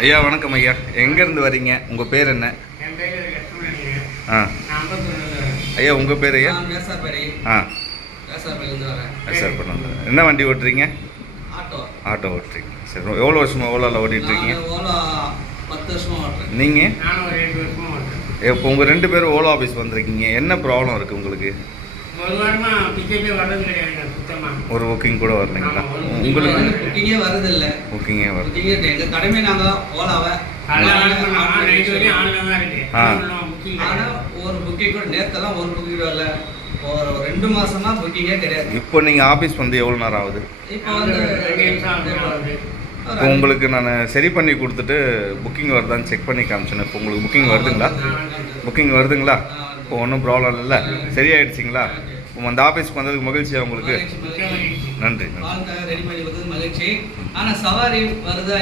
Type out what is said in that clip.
ஐயா வணக்கம் ஐயா, எங்கேருந்து வரீங்க? உங்கள் பேர் என்ன? என் பேர் லட்சுமணன். ஆ ஐயா, உங்கள் பேர் ஐயா? ஆ சார் பண்ணுங்க. என்ன வண்டி ஓட்டுறீங்க? ஆட்டோ ஓட்டுறீங்க. சரி, எவ்வளோ வருஷமாக ஓலாவில் ஓட்டிகிட்ருக்கீங்க? நீங்கள் இப்போ உங்கள் 2 பேரும் ஓலா ஆஃபீஸ் வந்திருக்கீங்க. என்ன ப்ராப்ளம் இருக்குது உங்களுக்கு? ஒரு புக்கிங் கூட வரலைங்களா? உங்களுக்கு புக்கிங்கே வரதில்லை. புக்கிங்கே வருது. எங்கள் கடமை நாங்கள் ஓலாவை ஆனால் ஒரு புக்கிங் கூட நேரத்தெல்லாம் ஒரு புக்கிங் வரல. ஒரு 2 மாசமா புக்கிங்கே கிடையாது. இப்போ நீங்கள் ஆஃபீஸ் வந்து எவ்வளோ நேரம் ஆகுது? இப்போ வந்து இப்போ உங்களுக்கு நான் சரி பண்ணி கொடுத்துட்டு புக்கிங் வருதான்னு செக் பண்ணி காமிச்சேன். இப்போ உங்களுக்கு புக்கிங் வருதுங்களா? புக்கிங் வருதுங்களா? இப்போ ஒன்றும் ப்ராப்ளம் இல்லை, சரியாயிடுச்சிங்களா? இப்போ அந்த ஆஃபீஸ்க்கு வந்ததுக்கு மகிழ்ச்சியா உங்களுக்கு? நன்றி. ரெடி பண்ணி கொடுத்தது மகிழ்ச்சி. ஆனால் சவாரி வருதா